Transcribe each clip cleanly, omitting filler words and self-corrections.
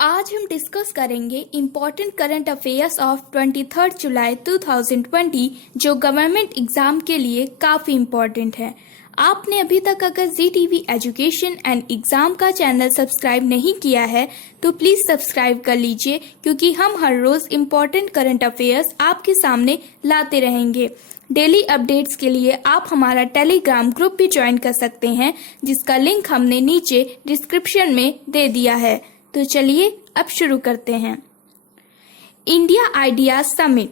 आज हम डिस्कस करेंगे इम्पोर्टेंट करंट अफेयर्स ऑफ 23 जुलाई 2020 जो गवर्नमेंट एग्जाम के लिए काफ़ी इम्पोर्टेंट है। आपने अभी तक अगर ZTV एजुकेशन एंड एग्ज़ाम का चैनल सब्सक्राइब नहीं किया है तो प्लीज़ सब्सक्राइब कर लीजिए, क्योंकि हम हर रोज़ इम्पोर्टेंट करंट अफेयर्स आपके सामने लाते रहेंगे। डेली अपडेट्स के लिए आप हमारा टेलीग्राम ग्रुप भी ज्वाइन कर सकते हैं, जिसका लिंक हमने नीचे डिस्क्रिप्शन में दे दिया है। तो चलिए अब शुरू करते हैं। India idea summit.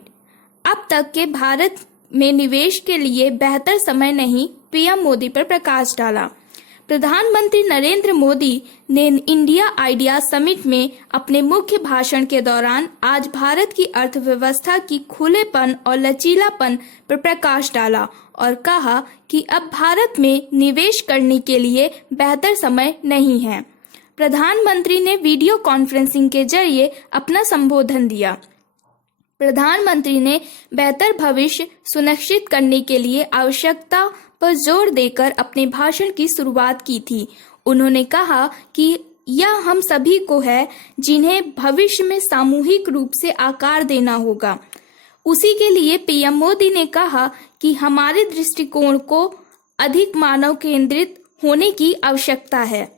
अब तक के भारत में निवेश के लिए बेहतर समय नहीं, पीएम मोदी पर प्रकाश डाला। प्रधानमंत्री नरेंद्र मोदी ने इंडिया आइडिया समिट में अपने मुख्य भाषण के दौरान आज भारत की अर्थव्यवस्था की खुलेपन और लचीलापन पर प्रकाश डाला और कहा कि अब भारत में निवेश करने के लिए बेहतर समय नहीं है। प्रधानमंत्री ने वीडियो कॉन्फ्रेंसिंग के जरिए अपना संबोधन दिया। प्रधानमंत्री ने बेहतर भविष्य सुनिश्चित करने के लिए आवश्यकता पर जोर देकर अपने भाषण की शुरुआत की थी। उन्होंने कहा कि यह हम सभी को है जिन्हें भविष्य में सामूहिक रूप से आकार देना होगा। उसी के लिए पीएम मोदी ने कहा कि हमारे दृष्टिकोण को अधिक मानव केंद्रित होने की आवश्यकता है।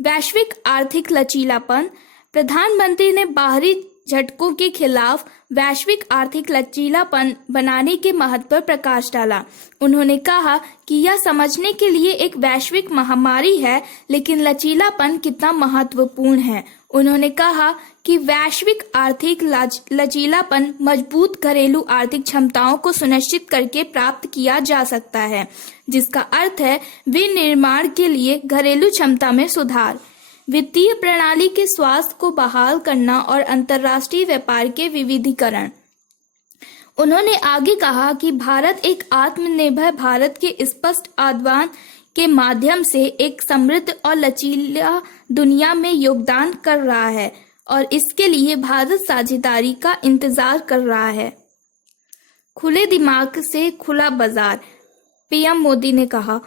वैश्विक आर्थिक लचीलापन। प्रधानमंत्री ने बाहरी झटकों के खिलाफ वैश्विक आर्थिक लचीलापन बनाने के महत्व पर प्रकाश डाला। उन्होंने कहा कि यह समझने के लिए एक वैश्विक महामारी है, लेकिन लचीलापन कितना महत्वपूर्ण है। उन्होंने कहा कि वैश्विक आर्थिक लचीलापन मजबूत घरेलू आर्थिक क्षमताओं को सुनिश्चित करके प्राप्त किया जा सकता है, जिसका अर्थ है विनिर्माण के लिए घरेलू क्षमता में सुधार, वित्तीय प्रणाली के स्वास्थ्य को बहाल करना और अंतर्राष्ट्रीय व्यापार के विविधीकरण। उन्होंने आगे कहा कि भारत एक आत्मनिर्भर भारत के स्पष्ट आह्वान के माध्यम से एक समृद्ध और लचीला दुनिया में योगदान कर रहा है और इसके लिए भारत साझेदारी का इंतजार कर रहा है। खुले दिमाग से खुला बाजार। पीएम मोदी ने कहा।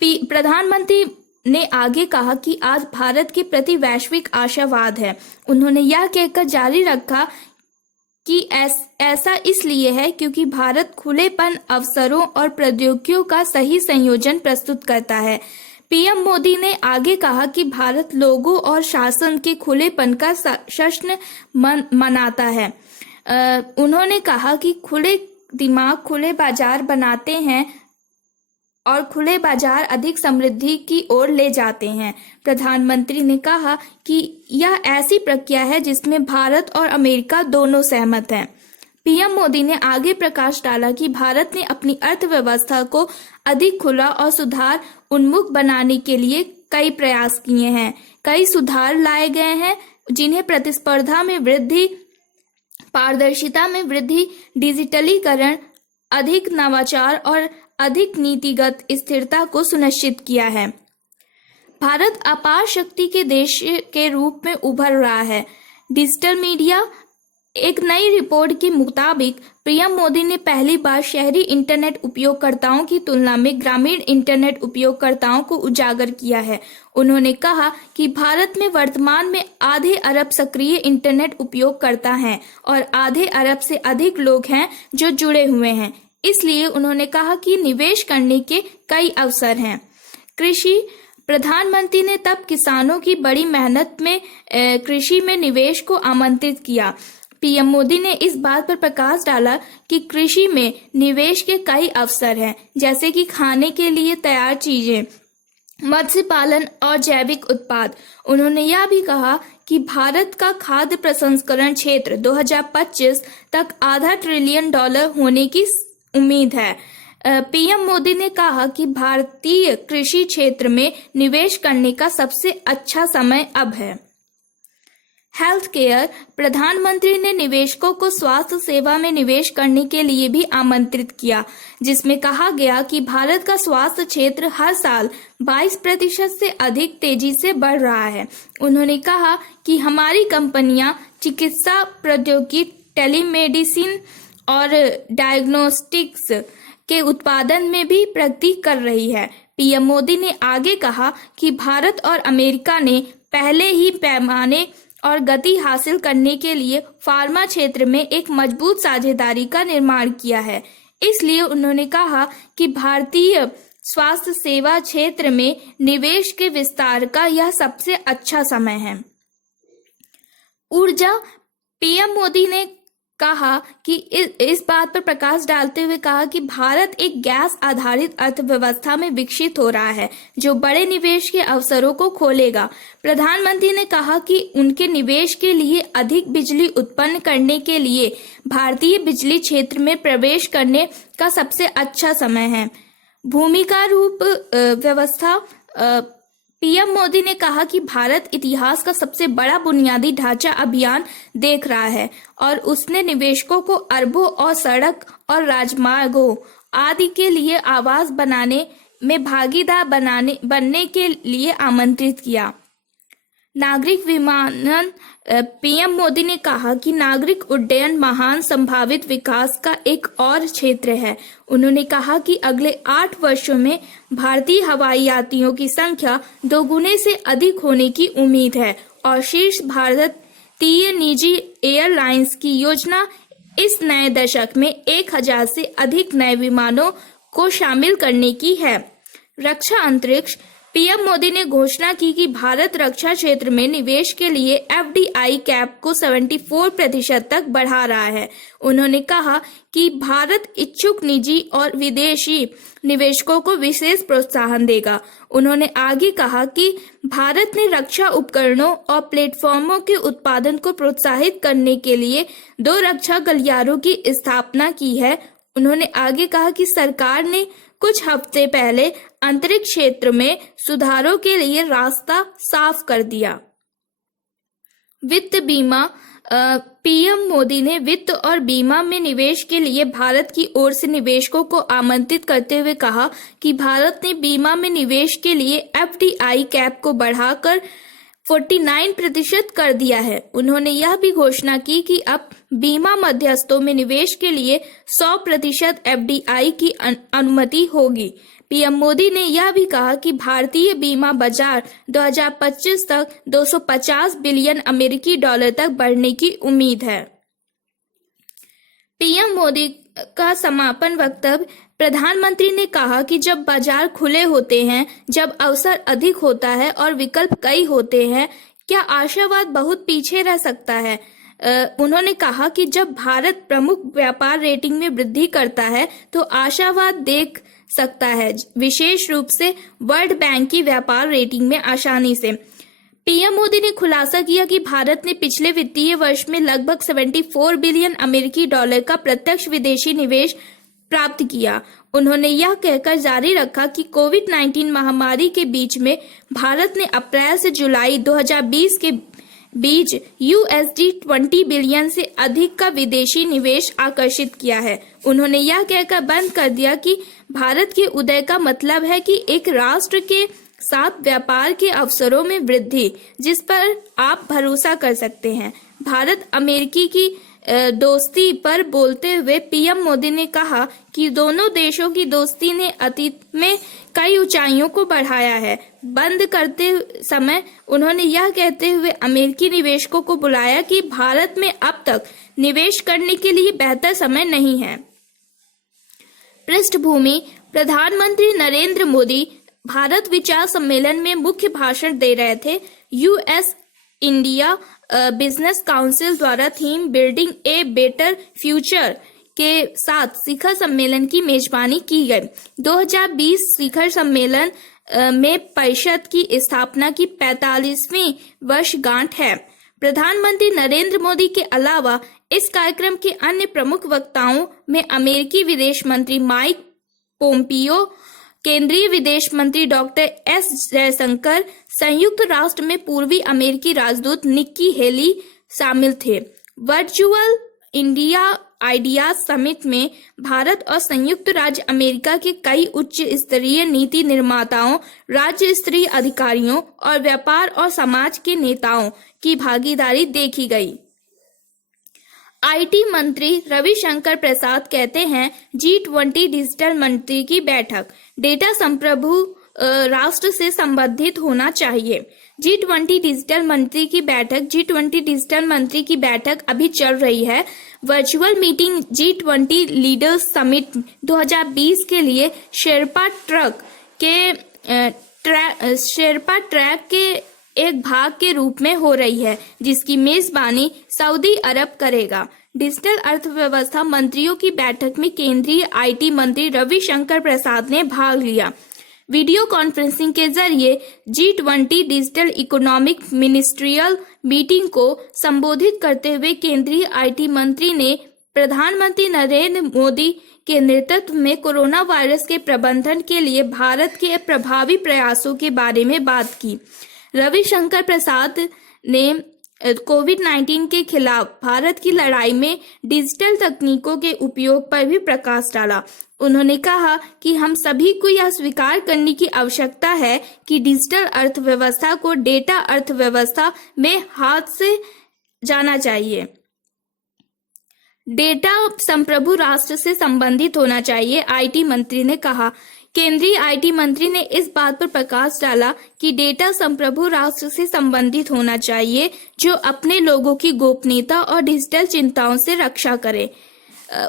प्रधानमंत्री ने आगे कहा कि आज भारत के प्रति वैश्विक आशावाद है। उन्होंने यह कहकर जारी रखा कि ऐसा इसलिए है क्योंकि भारत खुलेपन, अवसरों और प्रौद्योगिकियों का सही संयोजन प्रस्तुत करता है। पीएम मोदी ने आगे कहा कि भारत लोगों और शासन के खुलेपन का जश्न मनाता है। उन्होंने कहा कि खुले दिमाग खुले बाजार बनाते हैं और खुले बाजार अधिक समृद्धि की ओर ले जाते हैं। प्रधानमंत्री ने कहा कि यह ऐसी प्रक्रिया है जिसमें भारत और अमेरिका दोनों सहमत हैं। पीएम मोदी ने आगे प्रकाश डाला कि भारत ने अपनी अर्थव्यवस्था को अधिक खुला और सुधार उन्मुख बनाने के लिए कई प्रयास किए हैं। कई सुधार लाए गए हैं जिन्हें प्रतिस्पर्धा में वृद्धि, पारदर्शिता में वृद्धि, डिजिटलीकरण, अधिक नवाचार और अधिक नीतिगत स्थिरता को सुनिश्चित किया है। भारत अपार शक्ति के देश के रूप में उभर रहा है। Digital media. एक नई रिपोर्ट के मुताबिक पीएम मोदी ने पहली बार शहरी इंटरनेट उपयोगकर्ताओं की तुलना में ग्रामीण इंटरनेट उपयोगकर्ताओं को उजागर किया है। उन्होंने कहा कि भारत में वर्तमान में आधे अरब सक्रिय इंटरनेट उपयोगकर्ता हैं और आधे अरब से अधिक लोग हैं जो जुड़े हुए हैं। इसलिए उन्होंने कहा कि निवेश करने के कई अवसर हैं। कृषि। प्रधानमंत्री ने तब किसानों की बड़ी मेहनत में कृषि में निवेश को आमंत्रित किया। पीएम मोदी ने इस बात पर प्रकाश डाला कि कृषि में निवेश के कई अवसर हैं, जैसे कि खाने के लिए तैयार चीजें, मत्स्य पालन और जैविक उत्पाद। उन्होंने यह भी कहा कि भारत का खाद्य प्रसंस्करण क्षेत्र 2025 तक $0.5 ट्रिलियन होने की उम्मीद है। पीएम मोदी ने कहा कि भारतीय कृषि क्षेत्र में निवेश करने का सबसे अच्छा समय अब है। Health care. प्रधानमंत्री ने निवेशकों को स्वास्थ्य सेवा में निवेश करने के लिए भी आमंत्रित किया, जिसमें कहा गया कि भारत का स्वास्थ्य क्षेत्र हर साल 22% से अधिक तेजी से बढ़ रहा है। उन्होंने कहा कि हमारी कंपनियां चिकित्सा प्रौद्योगिकी, टेलीमेडिसिन और डायग्नोस्टिक्स के उत्पादन में भी प्रगति कर रही है। पीएम मोदी ने आगे कहा कि भारत और अमेरिका ने पहले ही पैमाने और गति हासिल करने के लिए फार्मा क्षेत्र में एक मजबूत साझेदारी का निर्माण किया है। इसलिए उन्होंने कहा कि भारतीय स्वास्थ्य सेवा क्षेत्र में निवेश के विस्तार का यह सबसे अच्छा समय है। ऊर्जा, पीएम मोदी ने कहा कि इस बात पर प्रकाश डालते हुए कहा कि भारत एक गैस आधारित अर्थव्यवस्था में विकसित हो रहा है जो बड़े निवेश के अवसरों को खोलेगा। प्रधानमंत्री ने कहा कि उनके निवेश के लिए अधिक बिजली उत्पन्न करने के लिए भारतीय बिजली क्षेत्र में प्रवेश करने का सबसे अच्छा समय है। भूमिका रूप व्यवस्था, पीएम मोदी ने कहा कि भारत इतिहास का सबसे बड़ा बुनियादी ढांचा अभियान देख रहा है और उसने निवेशकों को अरबों और सड़क और राजमार्गों आदि के लिए आवास बनाने में भागीदार बनने के लिए आमंत्रित किया। नागरिक विमानन, पीएम मोदी ने कहा कि नागरिक उड्डयन महान संभावित विकास का एक और क्षेत्र है। उन्होंने कहा कि अगले 8 वर्षों में भारतीय हवाई यात्रियों की संख्या 2 गुने से अधिक होने की उम्मीद है और शीर्ष भारतीय निजी एयरलाइंस की योजना इस नए दशक में 1000 से अधिक नए विमानों को शामिल करने की है। रक्षा अंतरिक्ष, पीएम मोदी ने घोषणा की कि भारत रक्षा क्षेत्र में निवेश के लिए एफडीआई कैप को 74% तक बढ़ा रहा है। उन्होंने कहा कि भारत इच्छुक निजी और विदेशी निवेशकों को विशेष प्रोत्साहन देगा। उन्होंने आगे कहा कि भारत ने रक्षा उपकरणों और प्लेटफॉर्मों के उत्पादन को प्रोत्साहित करने के लिए 2 रक्षा गलियारों की स्थापना की है। उन्होंने आगे कहा कि सरकार ने कुछ हफ्ते पहले अंतरिक्ष क्षेत्र में सुधारों के लिए रास्ता साफ कर दिया। वित्त बीमा, पीएम मोदी ने वित्त और बीमा में निवेश के लिए भारत की ओर से निवेशकों को आमंत्रित करते हुए कहा कि भारत ने बीमा में निवेश के लिए एफडीआई कैप को बढ़ाकर 49% कर दिया है। उन्होंने यह भी घोषणा की कि अब बीमा मध्यस्थों में निवेश के लिए 100% एफडीआई की अनुमति होगी। पीएम मोदी ने यह भी कहा कि भारतीय बीमा बाजार 2025 तक 250 बिलियन अमेरिकी डॉलर तक बढ़ने की उम्मीद है। पीएम मोदी का समापन वक्तव्य, प्रधानमंत्री ने कहा कि जब बाजार खुले होते हैं, जब अवसर अधिक होता है और विकल्प कई होते हैं, क्या आशावाद बहुत पीछे रह सकता है। उन्होंने कहा कि जब भारत प्रमुख व्यापार रेटिंग में वृद्धि करता है तो आशावाद देख सकता है, विशेष रूप से वर्ल्ड बैंक की व्यापार रेटिंग में आसानी से। पीएम मोदी ने खुलासा किया कि भारत ने पिछले वित्तीय वर्ष में लगभग 74 बिलियन अमेरिकी डॉलर का प्रत्यक्ष विदेशी निवेश प्राप्त किया। उन्होंने यह कहकर जारी रखा कि कोविड-19 महामारी के बीच में भारत ने अप्रैल से जुलाई 2020 के बीच $20 बिलियन से अधिक का विदेशी निवेश आकर्षित किया है। उन्होंने यह कहकर बंद कर दिया कि भारत के उदय का मतलब है कि एक राष्ट्र के साथ व्यापार के अवसरों में वृद्धि, जिस पर आप भरोसा कर सकते हैं। भारत अमेरिकी की दोस्ती पर बोलते हुए पीएम मोदी ने कहा कि दोनों देशों की दोस्ती ने अतीत में कई ऊंचाइयों को बढ़ाया है। बंद करते समय उन्होंने यह कहते हुए अमेरिकी निवेशकों को बुलाया कि भारत में अब तक निवेश करने के लिए बेहतर समय नहीं है। पृष्ठभूमि, प्रधानमंत्री नरेंद्र मोदी भारत विचार सम्मेलन में मुख्य भाषण दे रहे थे। यूएस इंडिया बिजनेस काउंसिल द्वारा theme building a better future के साथ शिखर सम्मेलन की मेजबानी की गई। 2020 शिखर सम्मेलन में परिषद की स्थापना की 45वीं वर्षगांठ है। प्रधानमंत्री नरेंद्र मोदी के अलावा इस कार्यक्रम के अन्य प्रमुख वक्ताओं में अमेरिकी विदेश मंत्री माइक पोम्पियो, केंद्रीय विदेश मंत्री डॉक्टर एस जयशंकर, संयुक्त राष्ट्र में पूर्वी अमेरिकी राजदूत निक्की हेली शामिल थे। वर्चुअल इंडिया आइडियाज समिट में भारत और संयुक्त राज्य अमेरिका के कई उच्च स्तरीय नीति निर्माताओं, राज्य स्तरीय अधिकारियों और व्यापार और समाज के नेताओं की भागीदारी देखी गई। आईटी मंत्री रविशंकर प्रसाद कहते हैं, G20 डिजिटल मंत्री की बैठक डेटा संप्रभु राष्ट्र से संबंधित होना चाहिए। G20 डिजिटल मंत्री की बैठक अभी चल रही है। Virtual meeting G20 leaders summit 2020 के लिए शेरपा ट्रैक के एक भाग के रूप में हो रही है, जिसकी मेजबानी सऊदी अरब करेगा। डिजिटल अर्थव्यवस्था मंत्रियों की बैठक में केंद्रीय IT मंत्री रविशंकर प्रसाद ने भाग लिया। वीडियो कॉन्फ्रेंसिंग के जरिए G20 digital economic ministerial meeting को संबोधित करते हुए केंद्रीय IT मंत्री ने प्रधानमंत्री नरेंद्र मोदी के नेतृत्व में कोरोना वायरस के प्रबंधन के लिए भारत के प्रभावी प्रयासों के बारे में बात की। रविशंकर प्रसाद ने कोविड-19 के खिलाफ भारत की लड़ाई में डिजिटल तकनीकों के उपयोग पर भी प्रकाश डाला। उन्होंने कहा कि हम सभी को यह स्वीकार करने की आवश्यकता है कि डिजिटल अर्थव्यवस्था को डेटा अर्थव्यवस्था में हाथ से जाना चाहिए। डेटा संप्रभु राष्ट्र से संबंधित होना चाहिए, IT मंत्री ने कहा। केंद्रीय IT मंत्री ने इस बात पर प्रकाश डाला कि डेटा संप्रभु राष्ट्र से संबंधित होना चाहिए जो अपने लोगों की गोपनीयता और डिजिटल चिंताओं से रक्षा करे।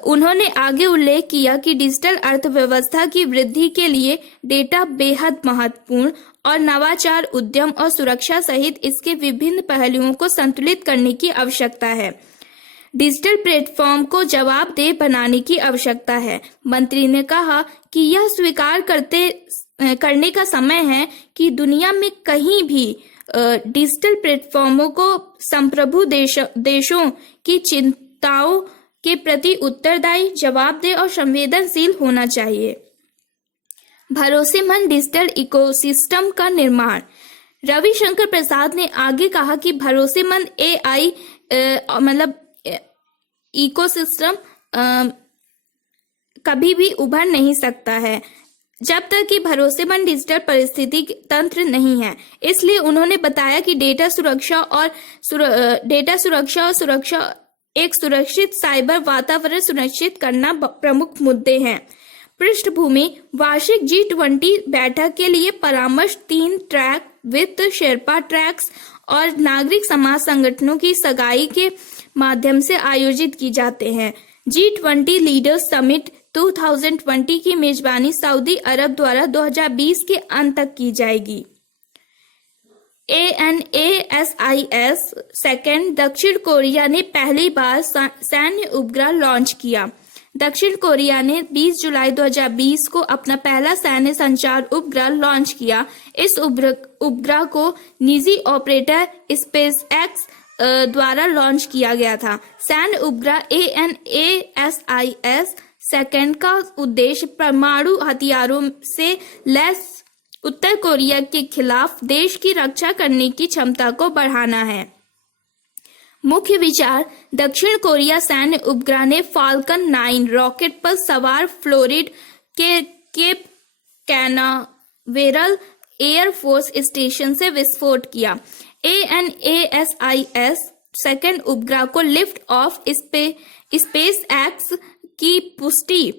उन्होंने आगे उल्लेख किया कि डिजिटल अर्थव्यवस्था की वृद्धि के लिए डेटा बेहद महत्वपूर्ण और नवाचार, उद्यम और सुरक्षा सहित इसके विभिन्न पहलुओं को संतुलित करने की आवश्यकता है। डिजिटल प्लेटफॉर्म को जवाबदेह बनाने की आवश्यकता है। मंत्री ने कहा कि यह स्वीकार करने का समय है कि दुनिया में कहीं भी डिजिटल प्लेटफॉर्मों को संप्रभु देशों की चिंताओं के प्रति उत्तरदायी, जवाबदेह और संवेदनशील होना चाहिए। भरोसेमंद डिजिटल इकोसिस्टम का निर्माण। रविशंकर प्रसाद ने आगे कहा कि भरोसेमंद AI इकोसिस्टम कभी भी उभर नहीं सकता है जब तक कि भरोसेमंद डिजिटल परिस्थिति तंत्र नहीं है। इसलिए उन्होंने बताया कि डेटा सुरक्षा और एक सुरक्षित साइबर वातावरण सुनिश्चित करना प्रमुख मुद्दे हैं। पृष्ठभूमि। वार्षिक G20 बैठक के लिए परामर्श 3 ट्रैक, वित्त, शेरपा ट्रैक्स और नागरिक समाज संगठनों की सगाई के माध्यम से आयोजित की जाते हैं। G20 लीडर्स समिट 2020 की मेजबानी सऊदी अरब द्वारा 2020 के अंत तक की जाएगी। ANASIS second. दक्षिण कोरिया ने पहली बार सैन्य उपग्रह लॉन्च किया। दक्षिण कोरिया ने 20 जुलाई 2020 को अपना पहला सैन्य संचार उपग्रह लॉन्च किया। इस उपग्रह को निजी ऑपरेटर स्पेसएक्स द्वारा लॉन्च किया गया था। सैन्य उपग्रह ANASIS सेकेंड का उद्देश्य परमाणु हथियारों से लैस उत्तर कोरिया के खिलाफ देश की रक्षा करने की क्षमता को बढ़ाना है। मुख्य विचार। दक्षिण कोरिया सैन्य उपग्रह ने फाल्कन 9 रॉकेट पर सवार फ्लोरिड के केप कैनावेरल एयरफोर्स स्टेशन से विस्फोट किया। ANASIS सेकेंड उपग्रह को लिफ्ट ऑफ स्पेसएक्स की पुष्टि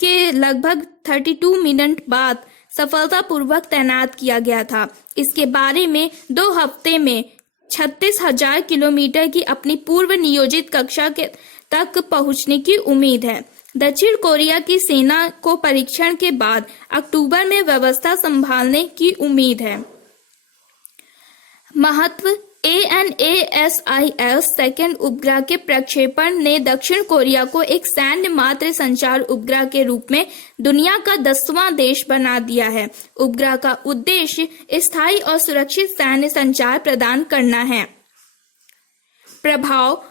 के लगभग 32 मिनट बाद सफलतापूर्वक तैनात किया गया था। इसके बारे में 2 हफ्ते में 36,000 किलोमीटर की अपनी पूर्व नियोजित कक्षा तक पहुंचने की उम्मीद है। दक्षिण कोरिया की सेना को परीक्षण के बाद अक्टूबर में व्यवस्था संभालने की उम्मीद है। महत्व। ANASIS सेकेंड उपग्रह के प्रक्षेपण ने दक्षिण कोरिया को एक सैन्य मात्र संचार उपग्रह के रूप में दुनिया का 10वां देश बना दिया है। उपग्रह का उद्देश्य स्थायी और सुरक्षित सैन्य संचार प्रदान करना है। प्रभाव।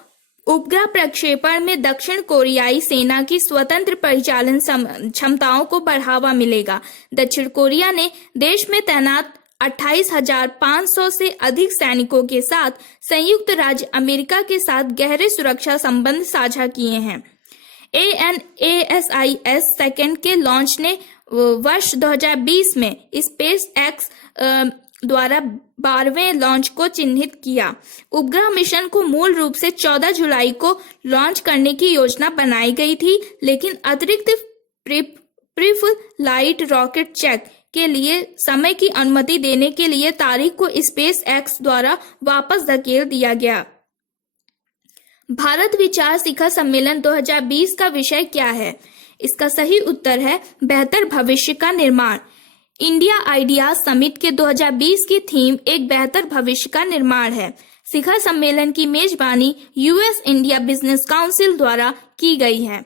उपग्रह प्रक्षेपण में दक्षिण कोरियाई सेना की स्वतंत्र परिचालन क्षमताओं को बढ़ावा मिलेगा। दक्षिण कोरिया ने देश में तैनात 28,500 से अधिक सैनिकों के साथ संयुक्त राज्य अमेरिका के साथ गहरे सुरक्षा संबंध साझा किए हैं। ANASIS सेकेंड के लॉन्च ने वर्ष 2020 में स्पेसएक्स द्वारा 12वें लॉन्च को चिन्हित किया। उपग्रह मिशन को मूल रूप से 14 जुलाई को लॉन्च करने की योजना बनाई गई थी, लेकिन अतिरिक्त प्री फ्लाइट रॉकेट चेक के लिए समय की अनुमति देने के लिए तारीख को स्पेस एक्स द्वारा वापस धकेल दिया गया। भारत विचार शिखर सम्मेलन 2020 का विषय क्या है? इसका सही उत्तर है बेहतर भविष्य का निर्माण। इंडिया आइडिया समिट के 2020 की थीम एक बेहतर भविष्य का निर्माण है। शिखर सम्मेलन की मेजबानी यूएस इंडिया बिजनेस काउंसिल द्वारा की गई है।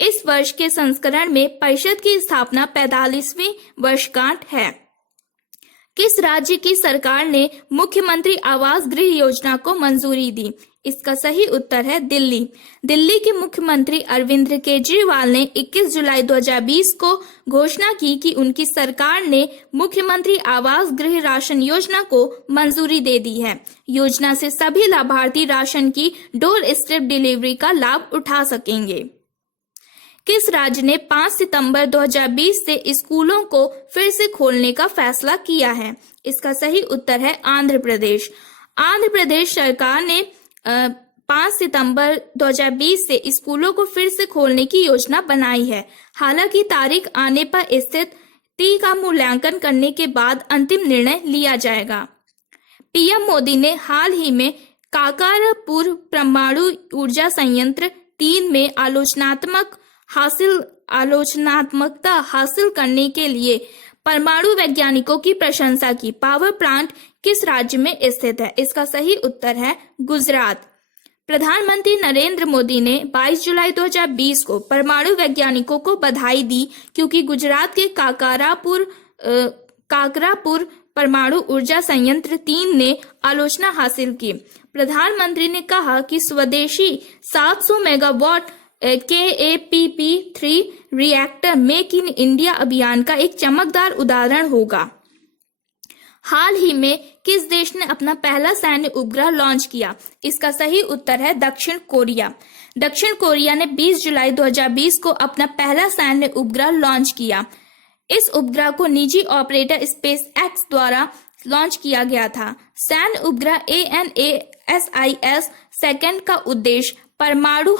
इस वर्ष के संस्करण में परिषद की स्थापना 45वीं वर्षगांठ है। किस राज्य की सरकार ने मुख्यमंत्री आवास गृह योजना को मंजूरी दी? इसका सही उत्तर है दिल्ली। दिल्ली के मुख्यमंत्री अरविंद केजरीवाल ने 21 जुलाई 2020 को घोषणा की कि उनकी सरकार ने मुख्यमंत्री आवास गृह राशन योजना को मंजूरी दे दी है। योजना से सभी लाभार्थी राशन की डोर स्टेप डिलीवरी का लाभ उठा सकेंगे। किस राज्य ने 5 सितंबर 2020 से स्कूलों को फिर से खोलने का फैसला किया है? इसका सही उत्तर है आंध्र प्रदेश। आंध्र प्रदेश सरकार ने 5 सितंबर 2020 से स्कूलों को फिर से खोलने की योजना बनाई है। हालांकि तारीख आने पर स्थिति का मूल्यांकन करने के बाद अंतिम निर्णय लिया जाएगा। पीएम मोदी ने हाल ही में काकरापुर परमाणु ऊर्जा संयंत्र 3 में आलोचनात्मकता हासिल करने के लिए परमाणु वैज्ञानिकों की प्रशंसा की। पावर प्लांट किस राज्य में स्थित है? इसका सही उत्तर है गुजरात। प्रधानमंत्री नरेंद्र मोदी ने 22 जुलाई 2020 को परमाणु वैज्ञानिकों को बधाई दी क्योंकि गुजरात के काकरापुर परमाणु ऊर्जा संयंत्र 3 ने आलोचना हासिल की। प्रधानमंत्री ने कहा कि स्वदेशी 700 megawatt KAPP3 reactor make in India अभियान का एक चमकदार उदाहरण होगा। हाल ही में किस देश ने अपना पहला सैन्य उपग्रह लॉन्च किया? इसका सही उत्तर है दक्षिण कोरिया। दक्षिण कोरिया ने 20 जुलाई 2020 को अपना पहला सैन्य उपग्रह लॉन्च किया। इस उपग्रह को निजी ऑपरेटर स्पेस एक्स द्वारा लॉन्च किया गया था। सैन्य उपग्रह ANASIS-2 का उद्देश्य परमाणु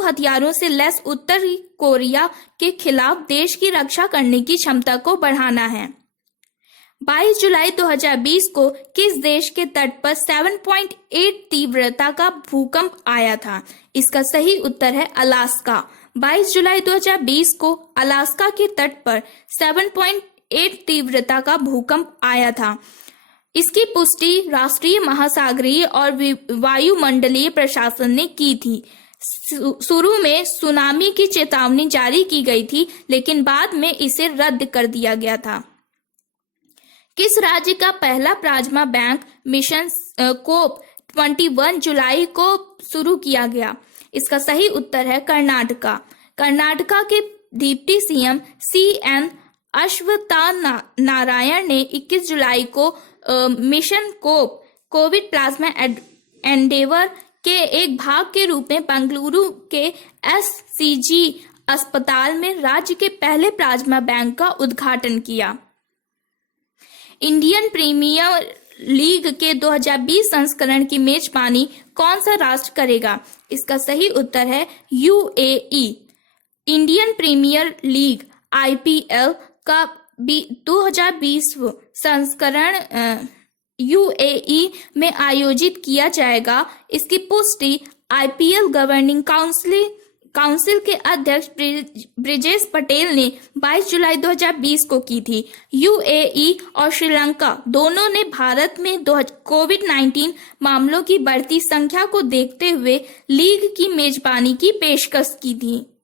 हथियारों से लैस उत्तरी कोरिया के खिलाफ देश की रक्षा करने की क्षमता को बढ़ाना है। 22 जुलाई 2020 को किस देश के तट पर 7.8 तीव्रता का भूकंप आया था? इसका सही उत्तर है अलास्का। 22 जुलाई 2020 को अलास्का के तट पर 7.8 तीव्रता का भूकंप आया था। इसकी पुष्टि राष्ट्रीय महासागरीय और वायुमंडलीय प्रशासन ने की थी। शुरू में सुनामी की चेतावनी जारी की गई थी, लेकिन बाद में इसे रद्द कर दिया गया था। किस राज्य का पहला प्लाज्मा बैंक मिशन कोप 21 जुलाई को शुरू किया गया? इसका सही उत्तर है कर्नाटका। कर्नाटका के डिप्टी सीएम CN अश्वत्थनारायण ने 21 जुलाई को मिशन कोप कोविड प्लाज्मा एंडेवर के एक भाग के रूप में बेंगलुरु के SCG अस्पताल में राज्य के पहले प्लाज्मा बैंक का उद्घाटन किया। इंडियन प्रीमियर लीग के 2020 संस्करण की मेजबानी कौन सा राष्ट्र करेगा? इसका सही उत्तर है UAE। Indian premier league IPL का 2020 संस्करण UAE में आयोजित किया जाएगा। इसकी पुष्टि IPL गवर्निंग काउंसिल के अध्यक्ष ब्रिजेश पटेल ने 22 जुलाई 2020 को की थी। UAE और श्रीलंका दोनों ने भारत में कोविड-19 मामलों की बढ़ती संख्या को देखते हुए लीग की मेजबानी की पेशकश की थी।